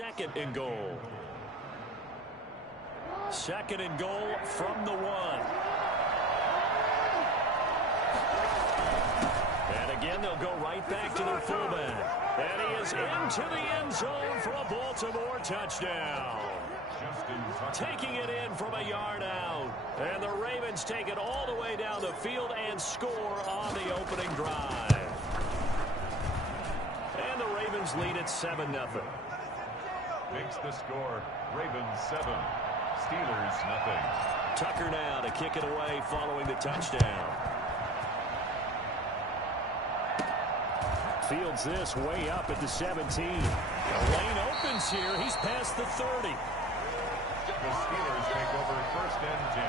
second and goal. Second and goal from the 1. And again, they'll go right back to their fullback. And he is into the end zone for a Baltimore touchdown. Taking it in from a yard out. And the Ravens take it all the way down the field and score on the opening drive. And the Ravens lead at 7-0. Makes the score Ravens 7, Steelers 0. Tucker now to kick it away following the touchdown. Fields this way up at the 17. The lane opens here. He's past the 30. The Steelers take over 1st and 10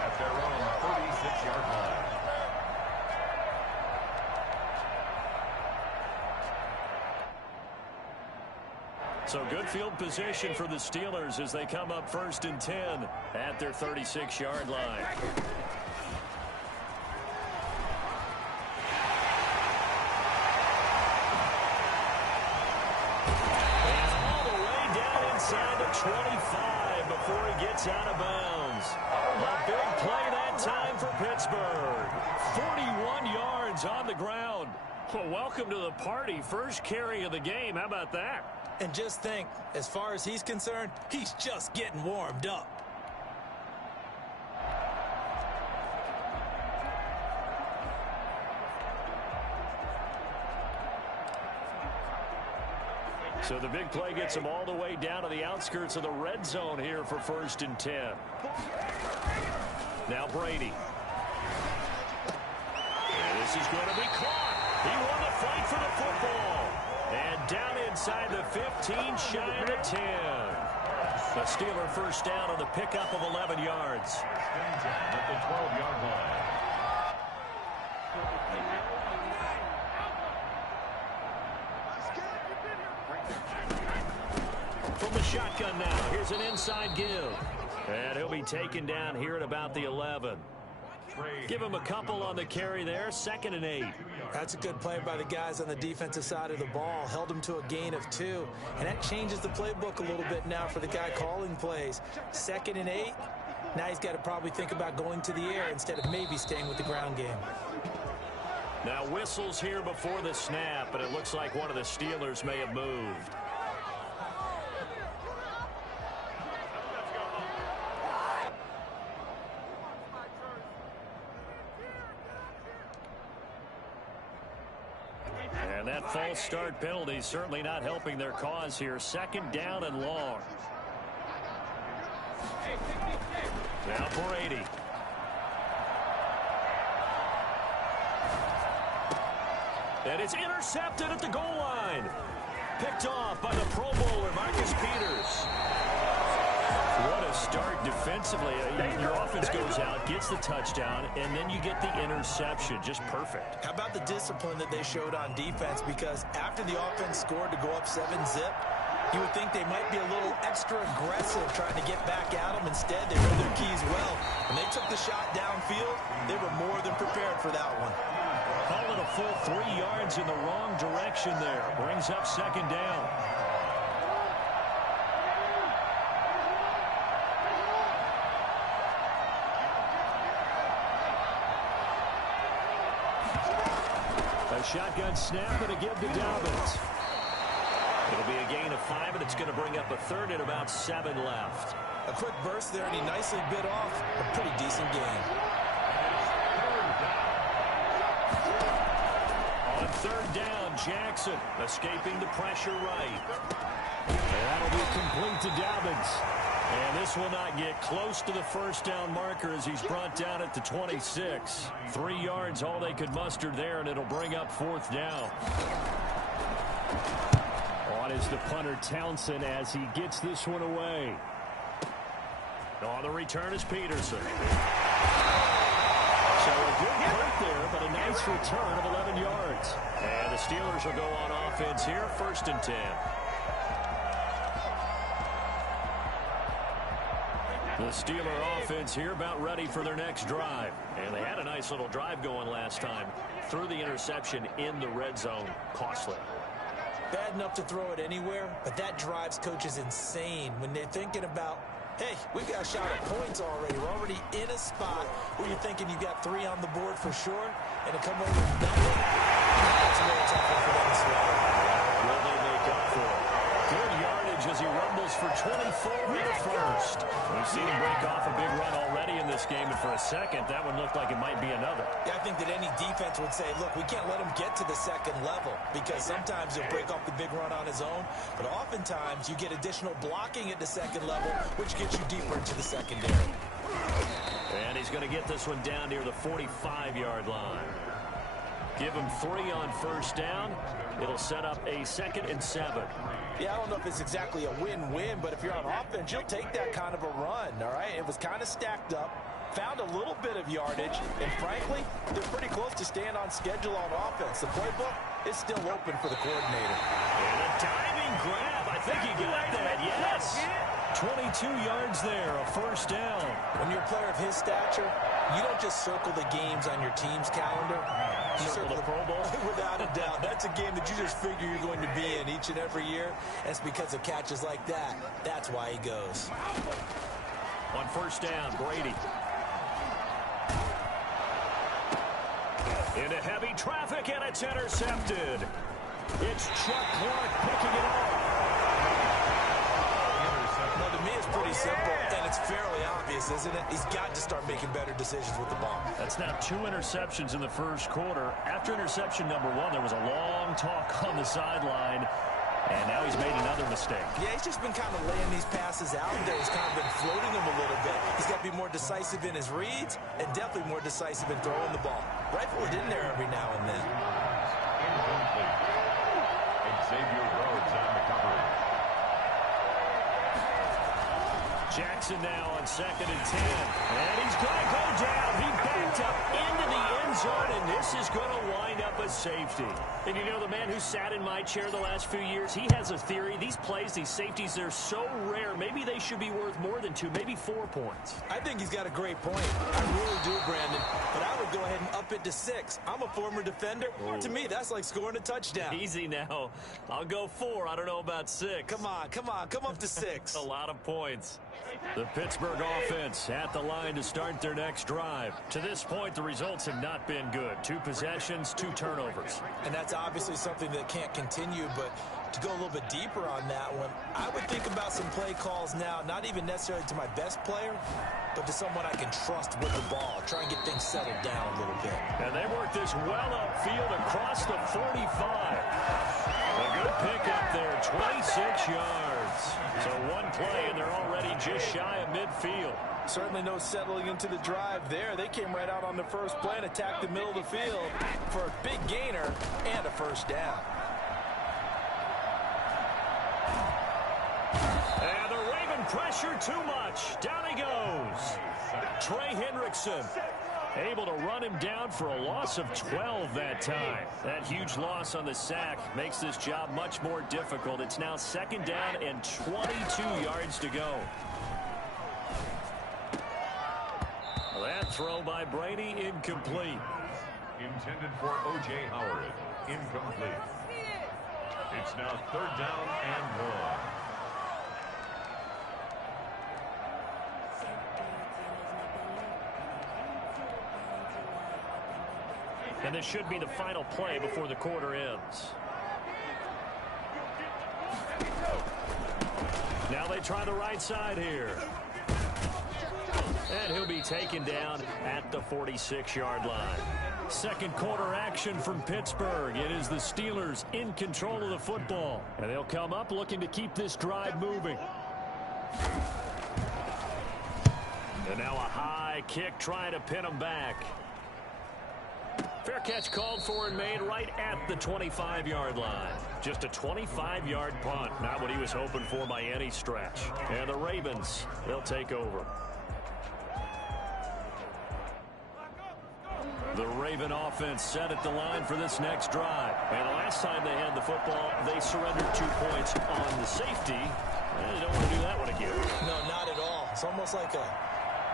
at their own 36-yard line. So good field position for the Steelers as they come up 1st and 10 at their 36-yard line. Inside the 25 before he gets out of bounds. A big play that time for Pittsburgh. 41 yards on the ground. Well, welcome to the party. First carry of the game. How about that? And just think, as far as he's concerned, he's just getting warmed up. So the big play gets him all the way down to the outskirts of the red zone here for 1st and 10. Now Brady. And this is going to be caught. He won the fight for the football. And down inside the 15, shy of the 10. The Steeler first down on the pickup of 11 yards. At the 12-yard line. From the shotgun now, here's an inside give. And he'll be taken down here at about the 11. Give him a couple on the carry there, 2nd and 8. That's a good play by the guys on the defensive side of the ball. Held him to a gain of 2. And that changes the playbook a little bit now for the guy calling plays. 2nd and 8. Now he's got to probably think about going to the air instead of maybe staying with the ground game. Now whistles here before the snap, but it looks like one of the Steelers may have moved. And that false start penalty certainly not helping their cause here. 2nd down and long. Now Brady. And it's intercepted at the goal line. Picked off by the Pro Bowler, Marcus Peters. What a start defensively. Your offense goes out, gets the touchdown, and then you get the interception. Just perfect. How about the discipline that they showed on defense? Because after the offense scored to go up 7-zip, you would think they might be a little extra aggressive trying to get back at them. Instead, they read their keys well. When they took the shot downfield, they were more than prepared for that one. Call it a full 3 yards in the wrong direction there. Brings up 2nd down. A shotgun snap and a give to Dobbins. It'll be a gain of 5, and it's going to bring up a 3rd and about 7 left. A quick burst there, and he nicely bit off a pretty decent gain. On 3rd down, Jackson escaping the pressure right. And that'll be complete to Dobbins. And this will not get close to the 1st down marker as he's brought down at the 26. 3 yards, all they could muster there, and it'll bring up 4th down. On is the punter Townsend as he gets this one away. On the return is Peterson. So a good punt there, but a nice return of 11 yards. And the Steelers will go on offense here, 1st and 10. The Steeler offense here about ready for their next drive. And they had a nice little drive going last time. Threw the interception in the red zone. Costly. bad enough to throw it anywhere, but that drives coaches insane when they're thinking about, hey, we've got a shot at points already. We're already in a spot where you're thinking you've got 3 on the board for sure, and to come over with nothing, that's a little tougher for them to swallow. Will they make up for it? Good yardage as he rumbles for 24 in the first. We've seen him break off a big run already in this game, and for a second, that one looked like it might be another. Yeah, I think that any defense would say, look, we can't let him get to the second level because sometimes he'll break off the big run on his own, but oftentimes you get additional blocking at the second level, which gets you deeper into the secondary. And he's going to get this one down near the 45-yard line. Give him 3 on first down. It'll set up a 2nd and 7. Yeah, I don't know if it's exactly a win-win, but if you're on offense, you'll take that kind of a run, all right? It was kind of stacked up, found a little bit of yardage, and frankly, they're pretty close to staying on schedule on offense. The playbook is still open for the coordinator. And a diving grab. I think he got that, yes. 22 yards there, a first down. When you're a player of his stature, you don't just circle the games on your team's calendar. You circle the Pro Bowl. Without a doubt. That's a game that you just figure you're going to be in each and every year. And it's because of catches like that. That's why he goes. On first down, Brady. Into heavy traffic, and it's intercepted. It's Chuck Clark picking it up. Well, to me, it's pretty simple, and it's fairly obvious, isn't it? He's got to start making better decisions with the ball. That's now 2 interceptions in the first quarter. After interception number 1, there was a long talk on the sideline, and now he's made another mistake. Yeah, he's just been kind of laying these passes out there. He's kind of been floating them a little bit. He's got to be more decisive in his reads and definitely more decisive in throwing the ball. Rifle it in there every now and then. Incomplete. Xavier Rhodes on the cover. Jackson now on 2nd and 10. And he's going to go down. He backed up into the end zone, and this is going to wind up a safety. And you know, the man who sat in my chair the last few years, he has a theory. These plays, these safeties, they're so rare. Maybe they should be worth more than 2, maybe 4 points. I think he's got a great point. I really do, Brandon. But I would go ahead and up it to 6. I'm a former defender. Oh. To me, that's like scoring a touchdown. Easy now. I'll go 4. I don't know about 6. Come on. Come up to 6. A lot of points. The Pittsburgh offense at the line to start their next drive. To this point, the results have not been good. 2 possessions, 2 turnovers. And that's obviously something that can't continue, but to go a little bit deeper on that one, I would think about some play calls now, not even necessarily to my best player, but to someone I can trust with the ball. Try and get things settled down a little bit. And they work this well upfield across the 45. A good pickup there, 26 yards. So 1 play, and they're already just shy of midfield. Certainly no settling into the drive there. They came right out on the first play and attacked the middle of the field for a big gainer and a first down. And the Raven pressure too much. Down he goes. Trey Hendrickson able to run him down for a loss of 12 that time. That huge loss on the sack makes this job much more difficult. It's now 2nd down and 22 yards to go. That throw by Brady incomplete. Intended for O.J. Howard. Incomplete. It's now 3rd down and 1. And this should be the final play before the quarter ends. Now they try the right side here. And he'll be taken down at the 46-yard line. Second quarter action from Pittsburgh. It is the Steelers in control of the football. And they'll come up looking to keep this drive moving. And now a high kick trying to pin them back. Fair catch called for and made right at the 25-yard line. Just a 25-yard punt. Not what he was hoping for by any stretch. And the Ravens, they'll take over. The Raven offense set at the line for this next drive. And the last time they had the football, they surrendered 2 points on the safety. And they don't want to do that one again. No, not at all. It's almost like a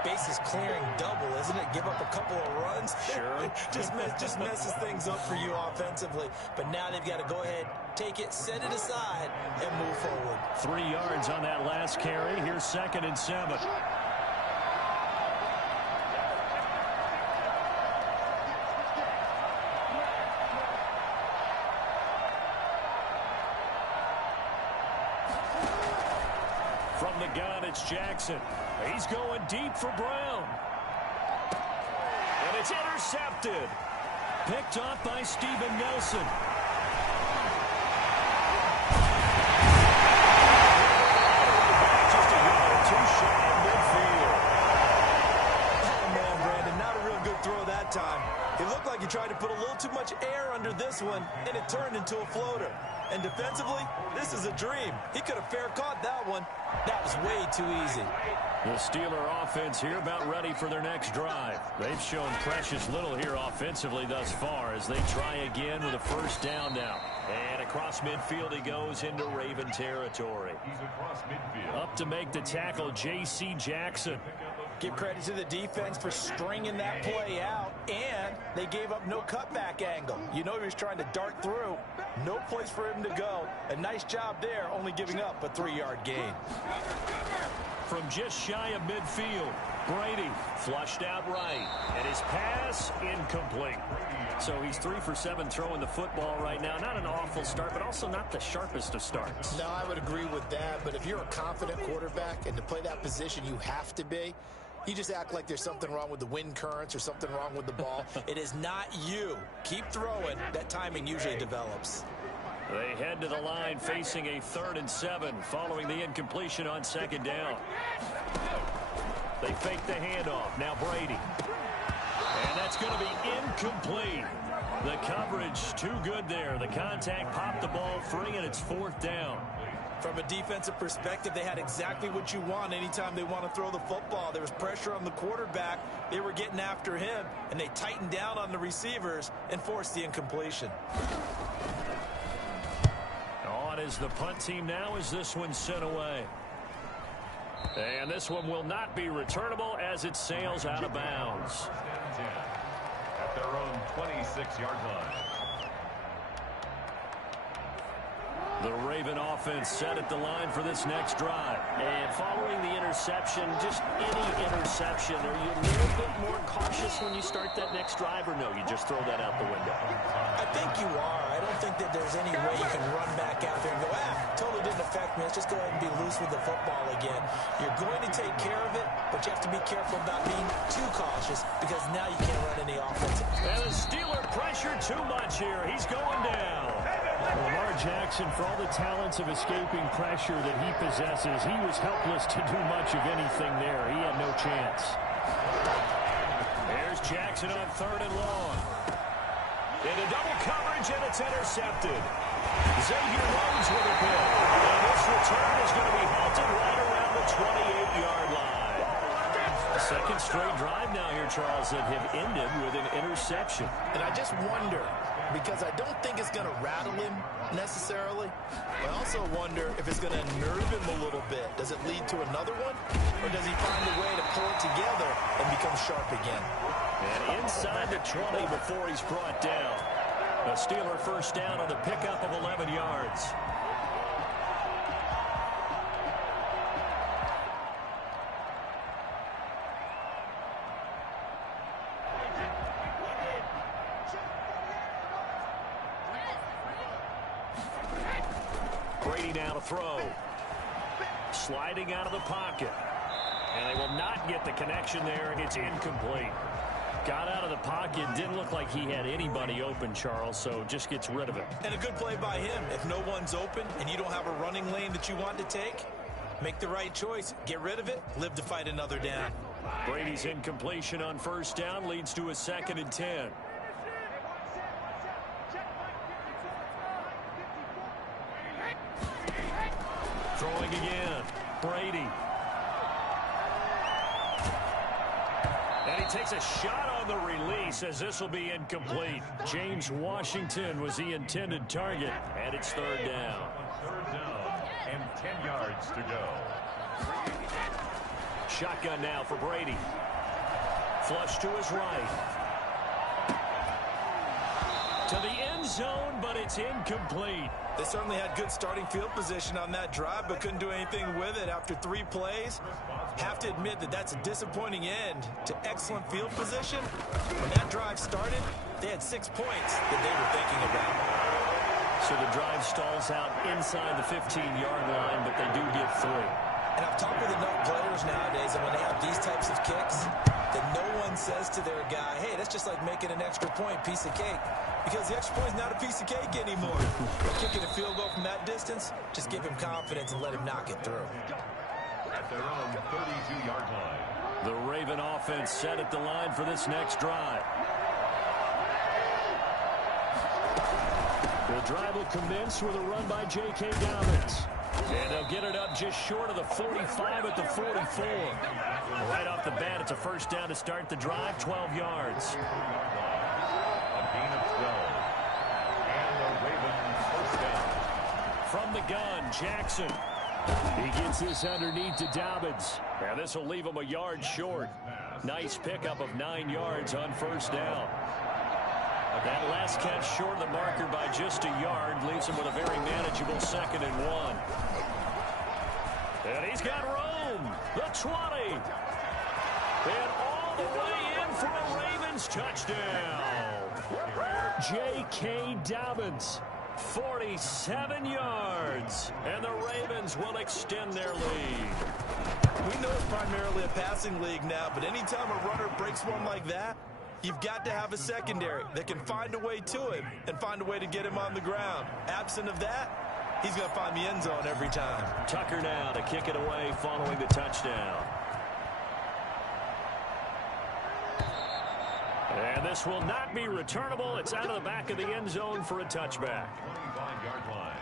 bases clearing double, isn't it? Give up a couple of runs. Sure. just messes things up for you offensively. But now they've got to go ahead, take it, set it aside, and move forward. 3 yards on that last carry. Here's 2nd and 7. From the gun, it's Jackson. He's going deep for Brown. And it's intercepted. Picked off by Steven Nelson. Just a yard or two shy of midfield. Oh, man, Brandon, not a real good throw that time. It looked like he tried to put a little too much air under this one, and it turned into a floater. And defensively, this is a dream. He could have fair caught that one. That was way too easy. The Steeler offense here about ready for their next drive. They've shown precious little here offensively thus far as they try again with a first down now. And across midfield he goes into Raven territory. He's across midfield. Up to make the tackle, J.C. Jackson. Give credit to the defense for stringing that play out, and they gave up no cutback angle. You know he was trying to dart through. No place for him to go. A nice job there, only giving up a 3-yard gain. From just shy of midfield, Brady flushed out right, and his pass incomplete. So he's 3 for 7 throwing the football right now. Not an awful start, but also not the sharpest of starts. No, I would agree with that, but if you're a confident quarterback and to play that position you have to be, you just act like there's something wrong with the wind currents or something wrong with the ball. It is not you. Keep throwing. That timing usually develops. They head to the line facing a 3rd and 7 following the incompletion on 2nd down. They fake the handoff. Now Brady. And that's going to be incomplete. The coverage too good there. The contact popped the ball free, and it's 4th down. From a defensive perspective, they had exactly what you want anytime they want to throw the football. There was pressure on the quarterback. They were getting after him, and they tightened down on the receivers and forced the incompletion. On is the punt team now as this one's sent away. And this one will not be returnable as it sails out of bounds. At their own 26-yard line. The Raven offense set at the line for this next drive. And following the interception, just any interception, are you a little bit more cautious when you start that next drive, or no, you just throw that out the window? I think you are. I don't think that there's any way you can run back out there and go, totally didn't affect me. Let's just go ahead and be loose with the football again. You're going to take care of it, but you have to be careful about being too cautious because now you can't run any offense. And the Steeler pressure too much here. He's going down. Lamar Jackson, for all the talents of escaping pressure that he possesses, he was helpless to do much of anything there. He had no chance. There's Jackson on 3rd and long. Into double coverage, and it's intercepted. Xavier Rhodes with a pick. And this return is going to be halted right around the 28-yard line. Second straight drive now here, Charles, that have ended with an interception. And I just wonder, because I don't think it's going to rattle him necessarily. I also wonder if it's going to nerve him a little bit. Does it lead to another one? Or does he find a way to pull it together and become sharp again? And inside the 20 before he's brought down. A Steeler first down on the pickup of 11 yards. Brady now to throw. Sliding out of the pocket. And they will not get the connection there. It's incomplete. Got out of the pocket. Didn't look like he had anybody open, Charles, so just gets rid of it. And a good play by him. If no one's open and you don't have a running lane that you want to take, make the right choice. Get rid of it. Live to fight another down. Brady's incompletion on first down leads to a 2nd and 10. Throwing again. Brady. And he takes a shot on the release as this will be incomplete. James Washington was the intended target, and it's 3rd down. 3rd down and 10 yards to go. Shotgun now for Brady. Flush to his right. To the end zone, but it's incomplete. They certainly had good starting field position on that drive, but couldn't do anything with it after 3 plays. Have to admit that that's a disappointing end to excellent field position. When that drive started, they had 6 points that they were thinking about. So the drive stalls out inside the 15-yard line, but they do get 3. And I've talked with enough players nowadays, and when they have these types of kicks, that no one says to their guy, hey, that's just like making an extra point, piece of cake. Because the extra point is not a piece of cake anymore. But kicking a field goal from that distance, just give him confidence and let him knock it through. At their own 32-yard line. The Raven offense set at the line for this next drive. The drive will commence with a run by J.K. Dobbins. And they'll get it up just short of the 45 at the 44. Right off the bat, it's a first down to start the drive, 12 yards. A gain of 12. And the Ravens first down. From the gun, Jackson. He gets this underneath to Dobbins. And this will leave him a yard short. Nice pickup of 9 yards on first down. That last catch short of the marker by just a yard leaves him with a very manageable 2nd and 1. And he's got room. The 20. And all the way in for a Ravens touchdown. J.K. Dobbins, 47 yards. And the Ravens will extend their lead. We know it's primarily a passing league now, but anytime a runner breaks one like that, you've got to have a secondary that can find a way to him and find a way to get him on the ground. Absent of that, he's going to find the end zone every time. Tucker now to kick it away following the touchdown. And this will not be returnable. It's out of the back of the end zone for a touchback. 25-yard line.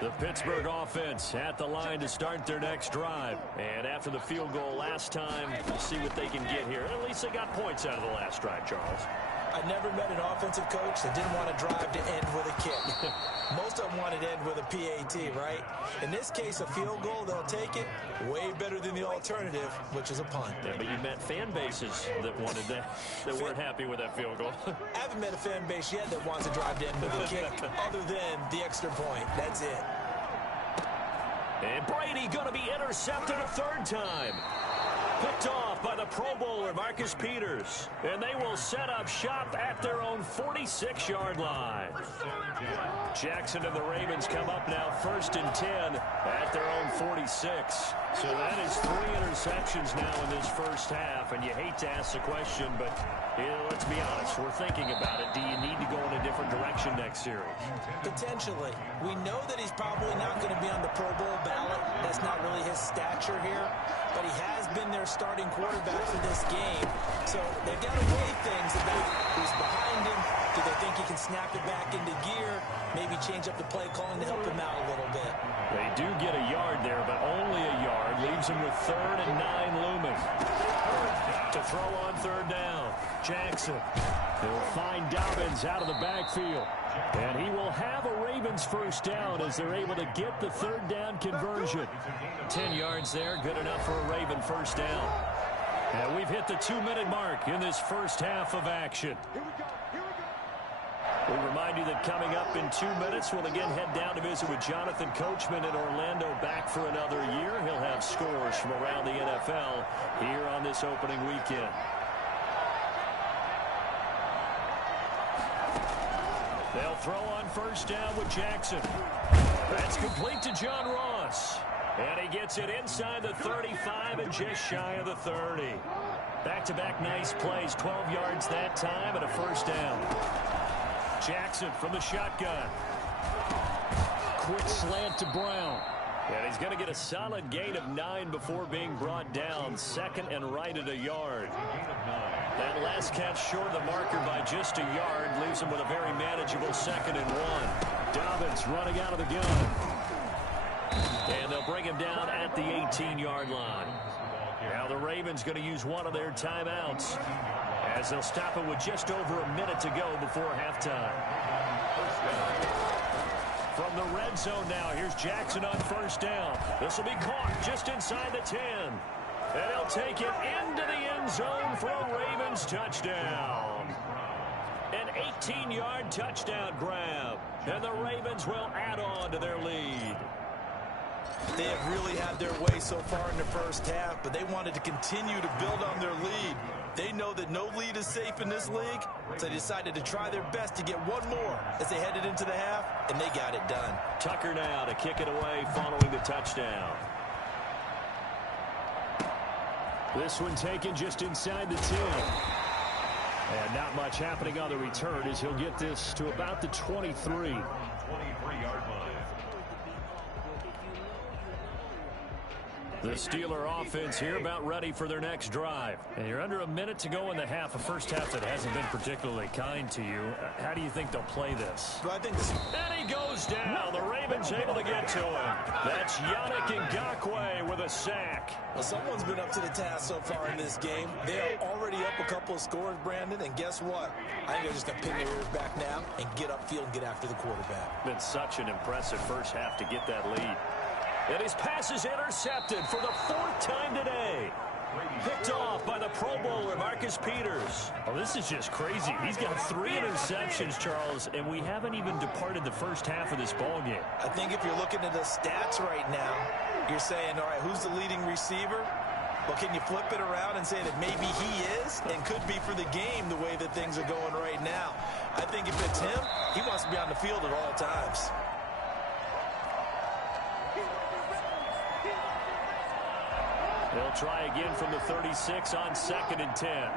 The Pittsburgh offense at the line to start their next drive. And after the field goal last time, we'll see what they can get here. At least they got points out of the last drive, Charles. I never met an offensive coach that didn't want a drive to end with a kick. Most of them wanted to end with a PAT, right? In this case, a field goal, they'll take it. Way better than the alternative, which is a punt. Yeah, but you met fan bases that wanted that, that weren't happy with that field goal. I haven't met a fan base yet that wants a drive to end with a kick other than the extra point. That's it. And Brady going to be intercepted a 3rd time. Picked off by the Pro Bowler, Marcus Peters. And they will set up shop at their own 46-yard line. Jackson and the Ravens come up now 1st and 10 at their own 46. So that is 3 interceptions now in this first half. And you hate to ask the question, but let's be honest, we're thinking about it. Do you need to go in a different direction next series? Potentially. We know that he's probably not going to be on the Pro Bowl ballot. That's not really his stature here. But he has been their starting quarterback for this game. So they've got to weigh things about who's behind him. Do they think he can snap it back into gear? Maybe change up the play calling to help him out a little bit. They do get a yard there, but only a yard. Leaves him with 3rd and 9 looming. To throw on 3rd down, Jackson. He'll find Dobbins out of the backfield. And he will have a Ravens first down as they're able to get the 3rd down conversion. 10 yards there, good enough for a Raven first down. And we've hit the 2-minute mark in this first half of action. We remind you that coming up in 2 minutes, we'll again head down to visit with Jonathan Coachman in Orlando, back for another year. He'll have scores from around the NFL here on this opening weekend. They'll throw on first down with Jackson. That's complete to John Ross. And he gets it inside the 35 and just shy of the 30. Back-to-back nice plays, 12 yards that time and a first down. Jackson from the shotgun. Quick slant to Brown. And he's going to get a solid gain of 9 before being brought down. 2nd and right at a yard. That last catch short of the marker by just a yard leaves him with a very manageable 2nd and 1. Dobbins running out of the gun. And they'll bring him down at the 18-yard line. Now the Ravens going to use one of their timeouts as they'll stop it with just over a minute to go before halftime. From the red zone now, here's Jackson on first down. This will be caught just inside the 10. And he'll take it into the end zone for a Ravens touchdown. An 18-yard touchdown grab. And the Ravens will add on to their lead. They have really had their way so far in the first half, but they wanted to continue to build on their lead. They know that no lead is safe in this league, so they decided to try their best to get one more as they headed into the half, and they got it done. Tucker now to kick it away following the touchdown. This one taken just inside the 10. And not much happening on the return as he'll get this to about the 23. 23-yard line. The Steeler offense here about ready for their next drive. And you're under a minute to go in the half, a first half that hasn't been particularly kind to you. How do you think they'll play this? Well, I think this... And he goes down. The Ravens able to get to him. That's Yannick Ngakoue with a sack. Well, someone's been up to the task so far in this game. They are already up a couple of scores, Brandon, and guess what? I think they're just going to pin their ears back now and get upfield and get after the quarterback. Been such an impressive first half to get that lead. And his pass is intercepted for the fourth time today. Picked off by the Pro Bowler, Marcus Peters. Oh, this is just crazy. He's got 3 interceptions, Charles, and we haven't even departed the first half of this ballgame. I think if you're looking at the stats right now, you're saying, all right, who's the leading receiver? Well, can you flip it around and say that maybe he is and could be for the game the way that things are going right now? I think if it's him, he wants to be on the field at all times. They'll try again from the 36 on 2nd and 10.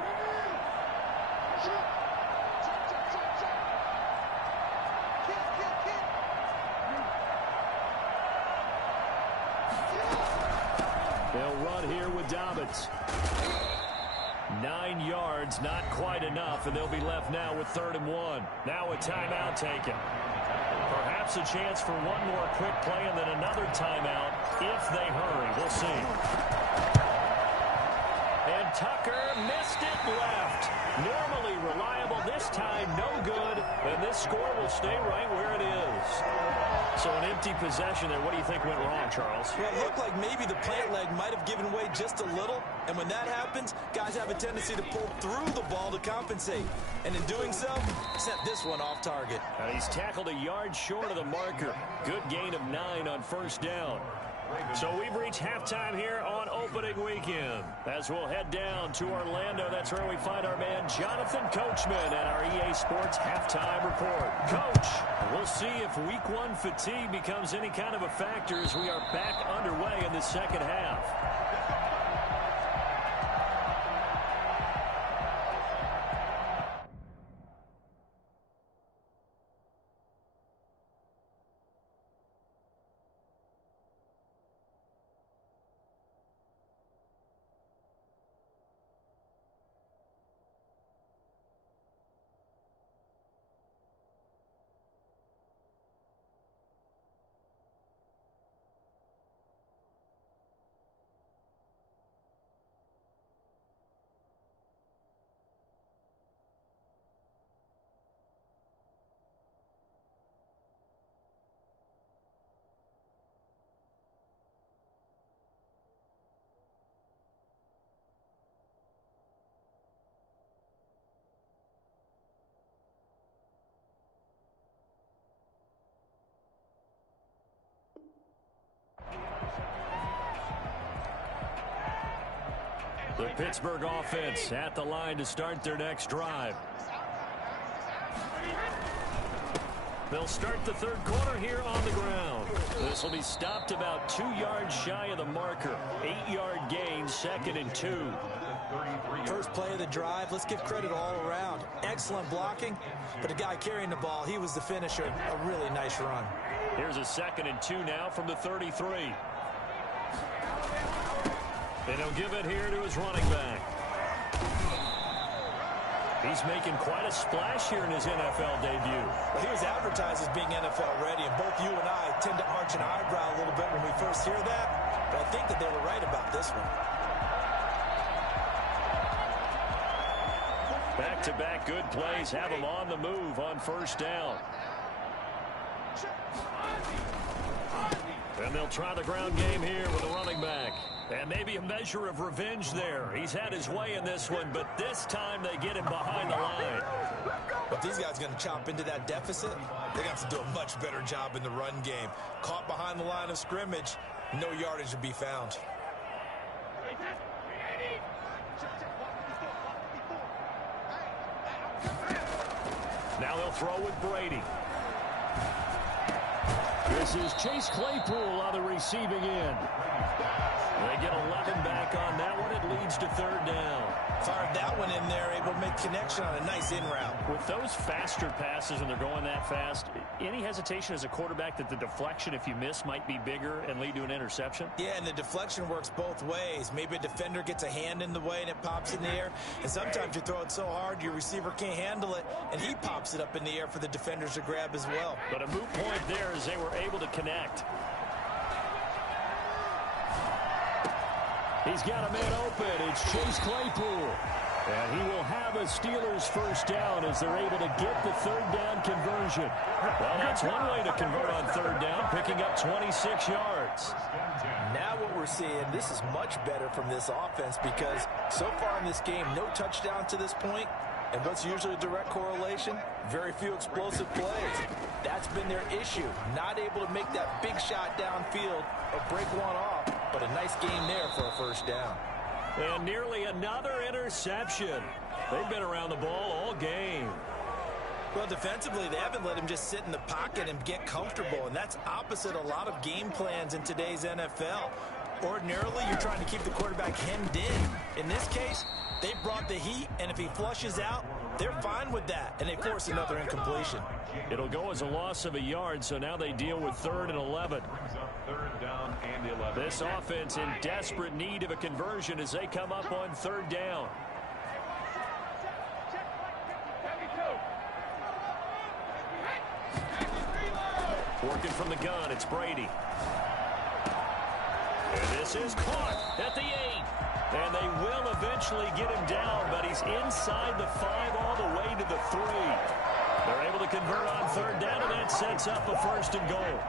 They'll run here with Dobbins. 9 yards, not quite enough, and they'll be left now with 3rd and 1. Now a timeout taken. Perhaps a chance for one more quick play and then another timeout if they hurry. We'll see. And Tucker missed it left. Normally reliable, this time no good, and this score will stay right where it is. So an empty possession there. What do you think went wrong, Charles? Well, it looked like maybe the plant leg might have given way just a little, and when that happens, guys have a tendency to pull through the ball to compensate. And in doing so, sent this one off target. And he's tackled a yard short of the marker. Good gain of 9 on first down. So we've reached halftime here on opening weekend. As we'll head down to Orlando, that's where we find our man Jonathan Coachman at our EA Sports Halftime Report. Coach, we'll see if Week 1 fatigue becomes any kind of a factor as we are back underway in the second half. The Pittsburgh offense at the line to start their next drive. They'll start the third quarter here on the ground. This will be stopped about 2 yards shy of the marker. 8-yard gain, 2nd and 2. First play of the drive, let's give credit all around. Excellent blocking, but the guy carrying the ball, he was the finisher. A really nice run. Here's a 2nd and 2 now from the 33. And he'll give it here to his running back. He's making quite a splash here in his NFL debut. Well, he was advertised as being NFL ready, and both you and I tend to arch an eyebrow a little bit when we first hear that, but I think that they were right about this one. Back-to-back good plays have him on the move on first down. And they'll try the ground game here with a running back. And maybe a measure of revenge there. He's had his way in this one, but this time they get him behind the line. If these guys are going to chop into that deficit, they're going to have to do a much better job in the run game. Caught behind the line of scrimmage, no yardage to be found. Now they'll throw with Brady. This is Chase Claypool on the receiving end. They get 11 back on that one. It leads to third down. Fired that one in there, able to make connection on a nice in route. With those faster passes and they're going that fast, any hesitation as a quarterback that the deflection, if you miss, might be bigger and lead to an interception? Yeah, and the deflection works both ways. Maybe a defender gets a hand in the way and it pops in the air. And sometimes you throw it so hard your receiver can't handle it, and he pops it up in the air for the defenders to grab as well. But a moot point there as they were able to connect. He's got a man open. It's Chase Claypool. And he will have a Steelers first down as they're able to get the third down conversion. Well, that's one way to convert on third down, picking up 26 yards. Now what we're seeing, this is much better from this offense because so far in this game, no touchdown to this point. And what's usually a direct correlation? Very few explosive plays. That's been their issue. Not able to make that big shot downfield or break one off, but a nice game there for a first down. And nearly another interception. They've been around the ball all game. Well, defensively, they haven't let him just sit in the pocket and get comfortable, and that's opposite a lot of game plans in today's NFL. Ordinarily, you're trying to keep the quarterback hemmed in. In this case, they brought the heat, and if he flushes out, they're fine with that, and they force another incompletion. It'll go as a loss of a yard, so now they deal with 3rd and 11. Third down and 11. This offense in desperate need of a conversion as they come up on 3rd down. Working from the gun, it's Brady. And this is caught at the 8. And they will eventually get him down, but he's inside the 5 all the way to the 3. They're able to convert on 3rd down, and that sets up a 1st and goal.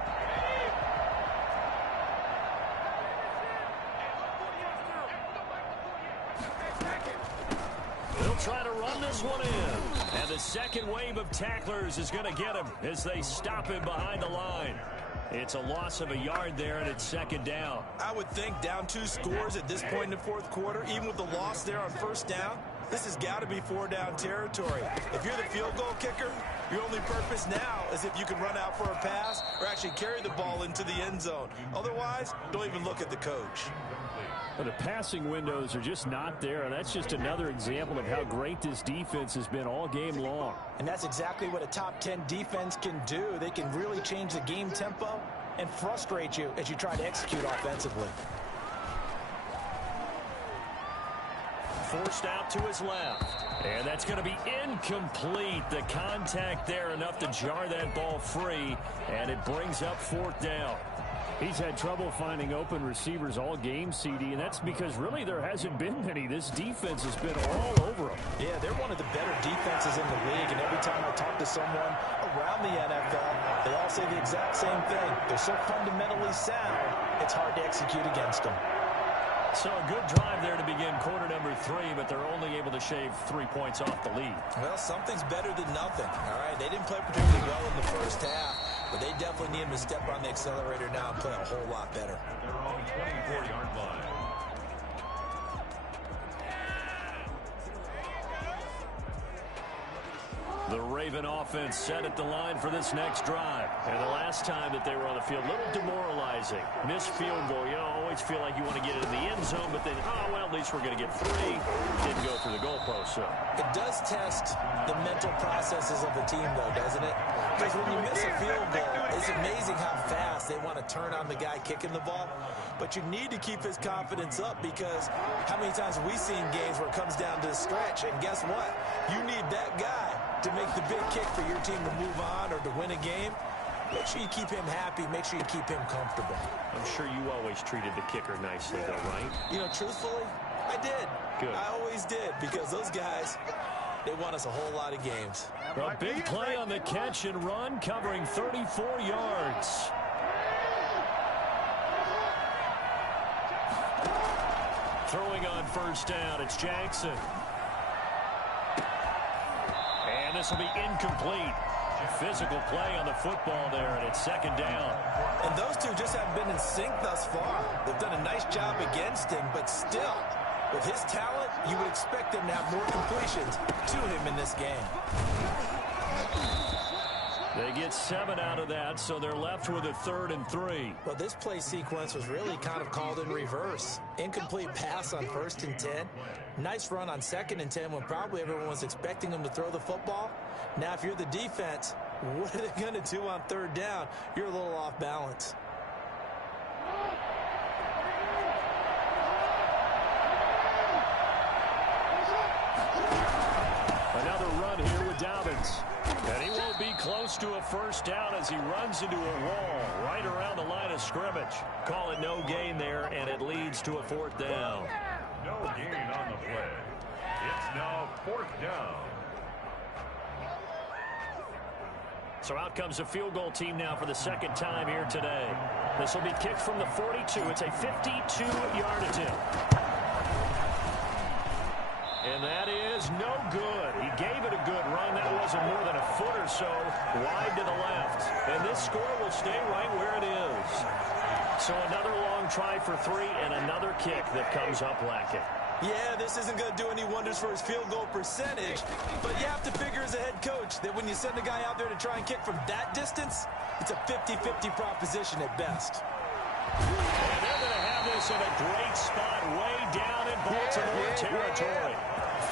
They'll try to run this one in. And the second wave of tacklers is going to get him as they stop him behind the line. It's a loss of a yard there, and it's 2nd down. I would think down 2 scores at this point in the 4th quarter, even with the loss there on 1st down, this has got to be 4-down territory. If you're the field goal kicker, your only purpose now is if you can run out for a pass or actually carry the ball into the end zone. Otherwise, don't even look at the coach. But the passing windows are just not there, and that's just another example of how great this defense has been all game long. And that's exactly what a top 10 defense can do. They can really change the game tempo and frustrate you as you try to execute offensively. Forced out to his left. And that's going to be incomplete. The contact there enough to jar that ball free, and it brings up 4th down. He's had trouble finding open receivers all game, CD, and that's because really there hasn't been many. This defense has been all over them. Yeah, they're one of the better defenses in the league, and every time I talk to someone around the NFL, they all say the exact same thing. They're so fundamentally sound, it's hard to execute against them. So a good drive there to begin quarter number 3, but they're only able to shave 3 points off the lead. Well, something's better than nothing, all right? They didn't play particularly well in the first half, but they definitely need him to step on the accelerator now and play a whole lot better. They're on 24-yard line. The Raven offense set at the line for this next drive. And the last time that they were on the field, a little demoralizing. Missed field goal. You know, always feel like you want to get it in the end zone, but then, oh, well, at least we're going to get 3. Didn't go through the goalpost, so. It does test the mental processes of the team, though, doesn't it? Because when you miss a field goal, it's amazing how fast they want to turn on the guy kicking the ball. But you need to keep his confidence up because how many times have we seen games where it comes down to the stretch, and guess what? You need that guy to make the big kick for your team to move on or to win a game. Make sure you keep him happy. Make sure you keep him comfortable. I'm sure you always treated the kicker nicely, though, right? You know, truthfully, I did. Good. I always did because those guys, they won us a whole lot of games. A big play on the catch and run, covering 34 yards. Throwing on first down, it's Jackson. And this will be incomplete. Physical play on the football there, and it's second down. And those two just haven't been in sync thus far. They've done a nice job against him, but still, with his talent, you would expect him to have more completions to him in this game. They get 7 out of that, so they're left with a 3rd and 3. Well, this play sequence was really kind of called in reverse. Incomplete pass on 1st and 10. Nice run on 2nd and 10 when probably everyone was expecting him to throw the football. Now, if you're the defense, what are they going to do on 3rd down? You're a little off balance. Another run here with Dobbins. And he won't be close to a first down as he runs into a wall right around the line of scrimmage. Call it no gain there, and it leads to a 4th down. No gain on the play. It's now 4th down. So out comes a field goal team now for the 2nd time here today. This will be kicked from the 42. It's a 52-yard attempt. And that is no good. He gave it a good run. That wasn't more than a foot or so wide to the left. And this score will stay right where it is. So another long try for 3 and another kick that comes up lacking. Yeah, this isn't going to do any wonders for his field goal percentage, but you have to figure as a head coach that when you send a guy out there to try and kick from that distance, it's a 50-50 proposition at best. And they're going to have this in a great spot way down in Baltimore territory.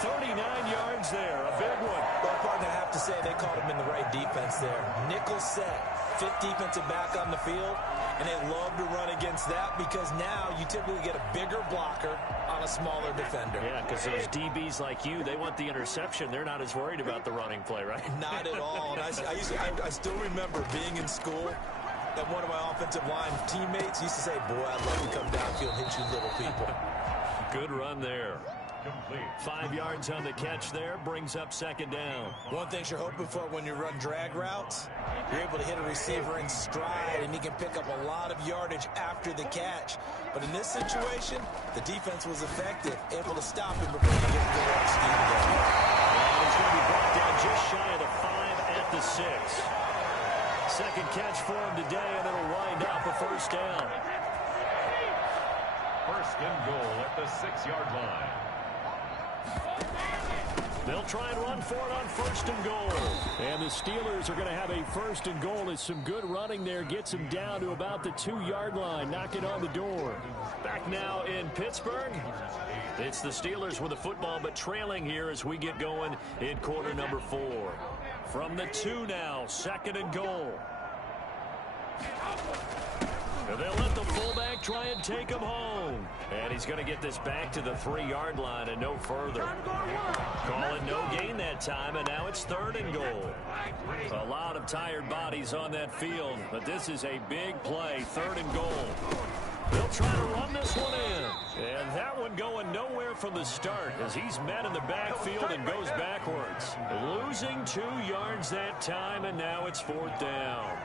39 yards there, a big one. Well, partner, I have to say they caught him in the right defense there. Nickel set, 5th defensive back on the field, and they love to run against that because now you typically get a bigger blocker on a smaller defender. Yeah, because those DBs like you, they want the interception. They're not as worried about the running play, right? Not at all. And I still remember being in school, and one of my offensive line teammates used to say, boy, I'd love to come downfield and hit you little people. Good run there. Complete. 5 yards on the catch there, brings up 2nd down. One thing you're hoping for when you run drag routes, you're able to hit a receiver in stride, and he can pick up a lot of yardage after the catch. But in this situation, the defense was effective, able to stop him before he could go up speed again. And he's going to be brought down just shy of the 5 at the 6. Second catch for him today, and it'll wind up a 1st down. 1st and goal at the 6-yard line. They'll try and run for it on 1st and goal. And the Steelers are going to have a 1st and goal as some good running there gets him down to about the 2-yard line, knocking on the door. Back now in Pittsburgh. It's the Steelers with the football, but trailing here as we get going in quarter number 4. From the 2 now, 2nd and goal. And they'll let the fullback try and take him home. And he's going to get this back to the 3-yard line and no further. Call it no gain that time, and now it's 3rd and goal. A lot of tired bodies on that field, but this is a big play, 3rd and goal. They'll try to run this one in. And that one going nowhere from the start as he's met in the backfield and goes backwards. Losing 2 yards that time, and now it's 4th down.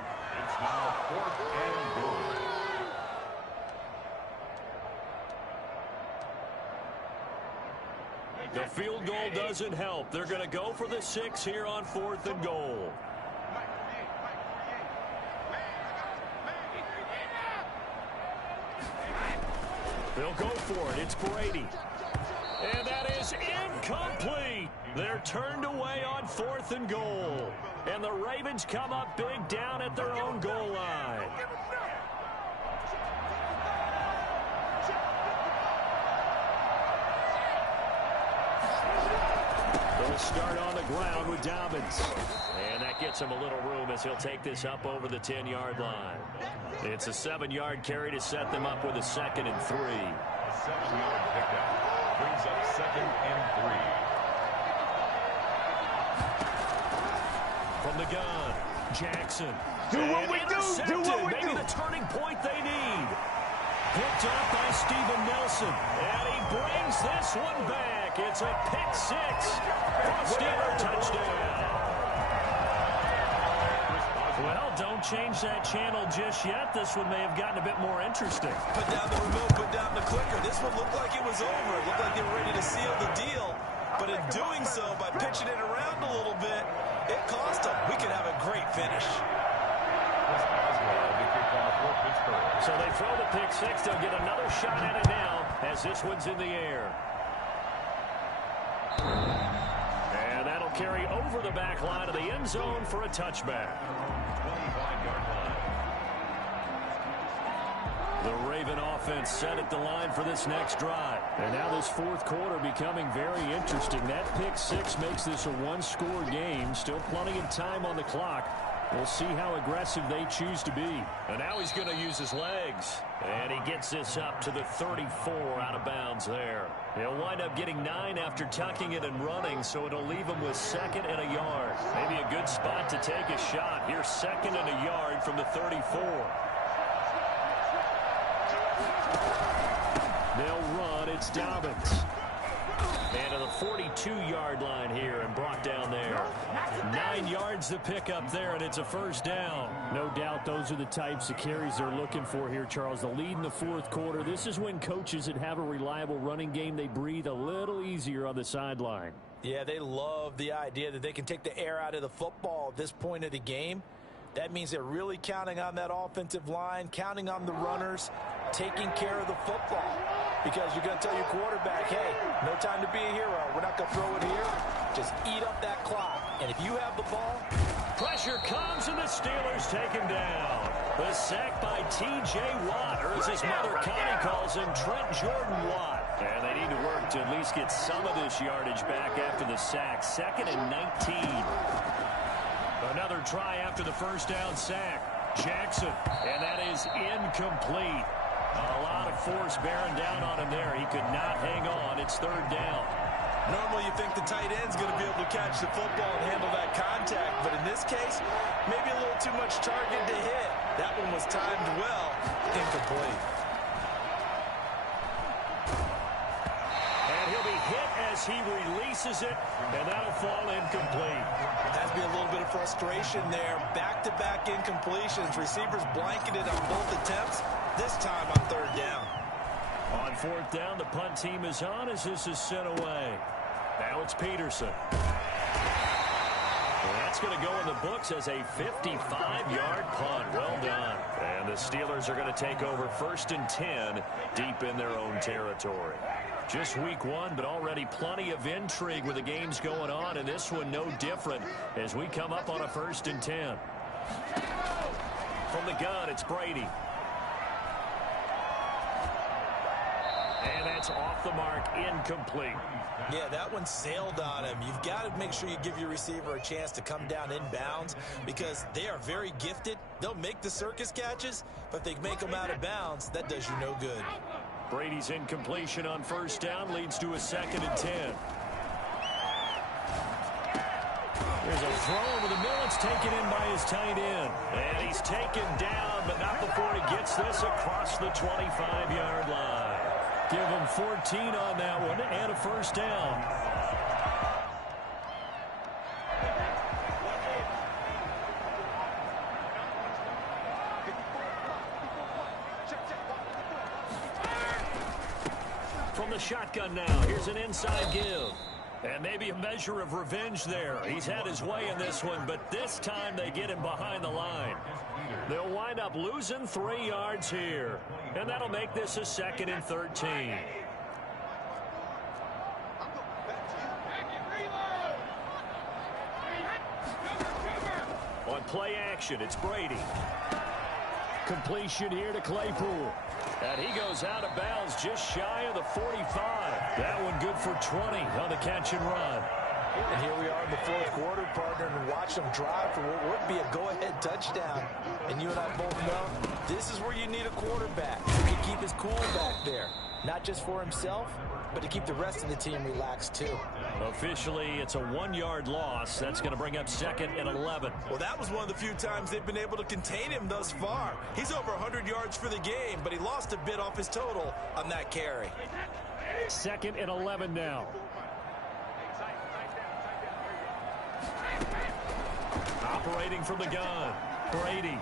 It's now 4th and goal. The field goal doesn't help. They're going to go for the 6 here on 4th and goal. They'll go for it. It's Brady. And that is incomplete. They're turned away on 4th and goal. And the Ravens come up big down at their own goal line. They'll start on the ground with Dobbins. And that gets him a little room as he'll take this up over the 10-yard line. It's a 7-yard carry to set them up with a 2nd and 3. A 7-yard pickup brings up 2nd and 3. From the gun, Jackson. Do what we do. Do what we Maybe do. the turning point they need. Picked up by Steven Nelson. And he brings this one back. It's a pick six. Steeler touchdown. Well, don't change that channel just yet. This one may have gotten a bit more interesting. Put down the remote, put down the clicker. This one looked like it was over. It looked like they were ready to seal the deal. But in doing so, by pitching it around a little bit, it cost them. We could have a great finish. So they throw the pick six. They'll get another shot at it now as this one's in the air. And that'll carry over the back line of the end zone for a touchback. 25-yard line. The Raven offense set at the line for this next drive. And now this fourth quarter becoming very interesting. That pick six makes this a one-score game. Still plenty of time on the clock. We'll see how aggressive they choose to be. And now he's going to use his legs. And he gets this up to the 34 out of bounds there. He'll wind up getting 9 after tucking it and running, so it'll leave him with 2nd and a yard. Maybe a good spot to take a shot. Here's 2nd and a yard from the 34. They'll run. It's Dobbins. And to the 42-yard line here and brought down there. 9 yards to pick up there, and it's a first down. No doubt those are the types of carries they're looking for here, Charles. The lead in the fourth quarter. This is when coaches that have a reliable running game, they breathe a little easier on the sideline. Yeah, they love the idea that they can take the air out of the football at this point of the game. That means they're really counting on that offensive line, counting on the runners, taking care of the football. Because you're going to tell your quarterback, hey, no time to be a hero. We're not going to throw it here. Just eat up that clock. And if you have the ball, pressure comes and the Steelers take him down. The sack by T.J. Watt, or as his mother Connie calls him, Trent Jordan Watt. And they need to work to at least get some of this yardage back after the sack. 2nd and 19. Another try after the first down sack. Jackson, and that is incomplete. A lot of force bearing down on him there. He could not hang on. It's 3rd down. Normally you think the tight end's going to be able to catch the football and handle that contact. But in this case, maybe a little too much target to hit. That one was timed well. Incomplete. And he'll be hit as he releases it, and that'll fall incomplete. Has to be a little bit of frustration there. Back-to-back incompletions. Receivers blanketed on both attempts. This time on 3rd down. On 4th down, the punt team is on as this is sent away. Now it's Peterson. And that's going to go in the books as a 55-yard punt. Well done. And the Steelers are going to take over 1st and 10 deep in their own territory. Just week 1, but already plenty of intrigue with the games going on, and this one no different as we come up on a 1st and 10. From the gun, it's Brady. And that's off the mark, incomplete. Yeah, that one sailed on him. You've got to make sure you give your receiver a chance to come down inbounds because they are very gifted. They'll make the circus catches, but if they make them out of bounds, that does you no good. Brady's incompletion on 1st down leads to a 2nd and 10. There's a throw over the middle. It's taken in by his tight end. And he's taken down, but not before he gets this across the 25-yard line. Give him 14 on that one and a 1st down. From the shotgun now, here's an inside give. And maybe a measure of revenge there. He's had his way in this one, but this time they get him behind the line. They'll wind up losing 3 yards here. And that'll make this a 2nd and 13. On play action, it's Brady. Completion here to Claypool. And he goes out of bounds just shy of the 45. That one good for 20 on the catch and run. And here we are in the fourth quarter, partner, and watch them drive for what would be a go-ahead touchdown. And you and I both know this is where you need a quarterback who can keep his cool back there. Not just for himself, but to keep the rest of the team relaxed too. Officially, it's a 1-yard loss. That's going to bring up 2nd and 11. Well, that was one of the few times they've been able to contain him thus far. He's over 100 yards for the game, but he lost a bit off his total on that carry. 2nd and 11 now. Operating from the gun, Brady.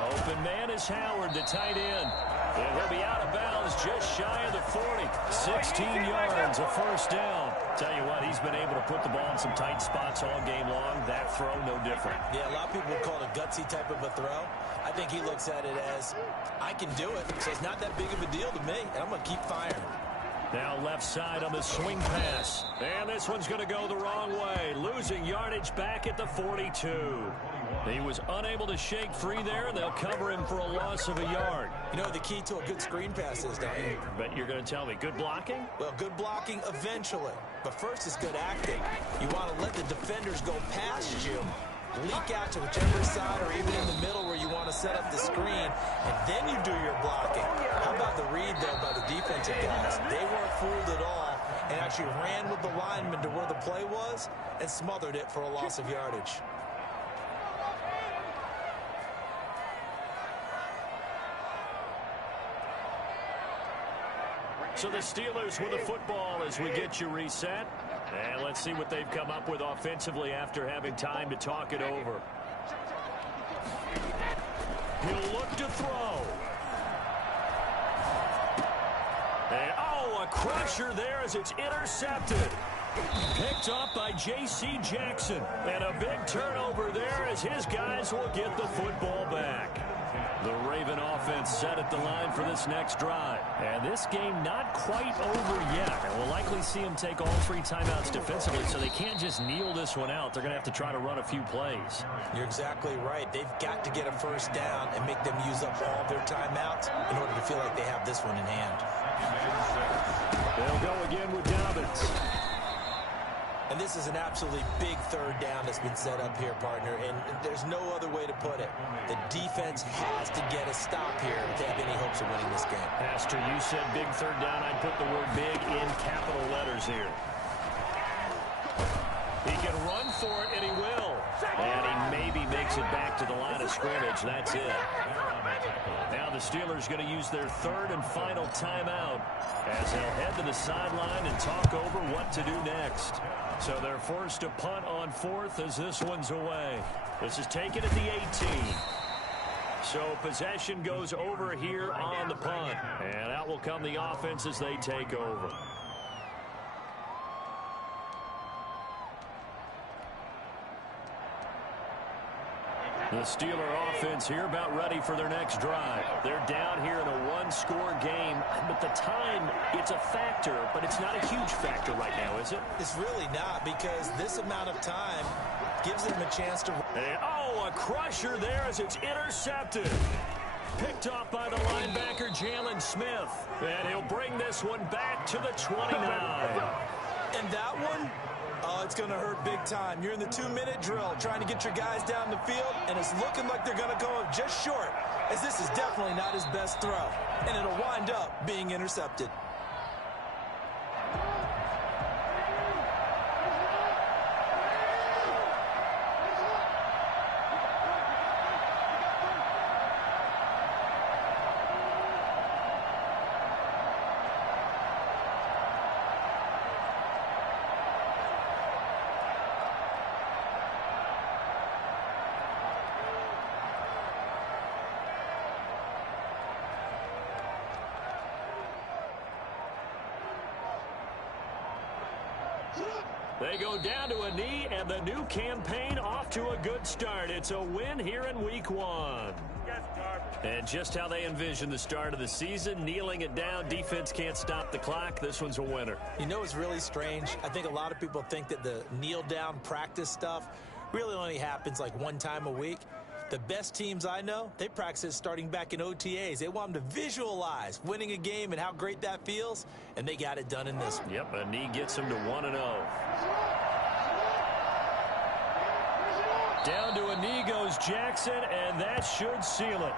Open man is Howard, the tight end. And he'll be out of bounds just shy of the 40. 16 yards, a first down. Tell you what, he's been able to put the ball in some tight spots all game long. That throw, no different. Yeah, a lot of people would call it a gutsy type of a throw. I think he looks at it as, I can do it, so it's not that big of a deal to me, and I'm going to keep firing. Now left side on the swing pass. And this one's going to go the wrong way. Losing yardage back at the 42. He was unable to shake free there. They'll cover him for a loss of a yard. You know the key to a good screen pass is, don't you? But you're going to tell me, good blocking? Well, good blocking eventually. But first is good acting. You want to let the defenders go past you, leak out to whichever side or even in the middle where you want to set up the screen, and then you do your blocking. How about the read, though, by the defensive guys? They weren't fooled at all and actually ran with the lineman to where the play was and smothered it for a loss of yardage. So the Steelers with the football as we get you reset. And let's see what they've come up with offensively after having time to talk it over. He'll look to throw. And, oh, a crusher there as it's intercepted. Picked up by J.C. Jackson. And a big turnover there as his guys will get the football back. The Raven offense set at the line for this next drive. And this game not quite over yet. And we'll likely see them take all 3 timeouts defensively, so they can't just kneel this one out. They're going to have to try to run a few plays. You're exactly right. They've got to get a first down and make them use up all their timeouts in order to feel like they have this one in hand. They'll go again with Dobbins. And this is an absolutely big third down that's been set up here, partner, and there's no other way to put it. The defense has to get a stop here if they have any hopes of winning this game. Pastor, you said big third down. I'd put the word big in capital letters here. He can run for it, and he will. And he maybe makes it back to the line of scrimmage. That's it. Now the Steelers going to use their 3rd and final timeout as they'll head to the sideline and talk over what to do next. So they're forced to punt on 4th as this one's away. This is taken at the 18. So possession goes over here on the punt. And out will come the offense as they take over. The Steeler offense here about ready for their next drive. They're down here in a 1-score game, but the time, it's a factor, but it's not a huge factor right now, is it? It's really not, because this amount of time gives them a chance to... And, oh, a crusher there as it's intercepted. Picked up by the linebacker, Jalen Smith. And he'll bring this one back to the 29. And that one... Oh, it's going to hurt big time. You're in the 2-minute drill trying to get your guys down the field, and it's looking like they're going to go just short, as this is definitely not his best throw, and it'll wind up being intercepted. They go down to a knee, and the new campaign off to a good start. It's a win here in Week 1. And just how they envision the start of the season, kneeling it down, defense can't stop the clock. This one's a winner. You know what's really strange? I think a lot of people think that the kneel-down practice stuff really only happens like 1 time a week. The best teams I know, they practice it starting back in OTAs. They want them to visualize winning a game and how great that feels, and they got it done in this one. Yep, a knee gets them to 1-0. Down to a knee goes Jackson, and that should seal it.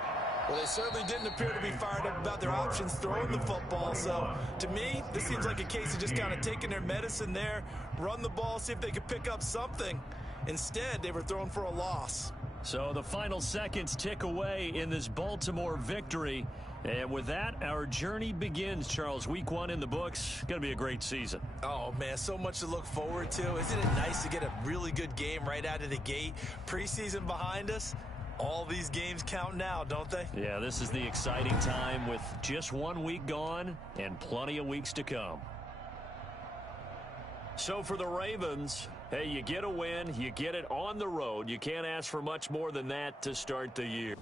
Well, they certainly didn't appear to be fired up about their options throwing the football. So, to me, this seems like a case of just kind of taking their medicine there, run the ball, see if they could pick up something. Instead, they were thrown for a loss. So the final seconds tick away in this Baltimore victory. And with that, our journey begins, Charles. Week 1 in the books. Going to be a great season. Oh, man, so much to look forward to. Isn't it nice to get a really good game right out of the gate? Preseason behind us. All these games count now, don't they? Yeah, this is the exciting time with just 1 week gone and plenty of weeks to come. So for the Ravens, hey, you get a win, you get it on the road. You can't ask for much more than that to start the year.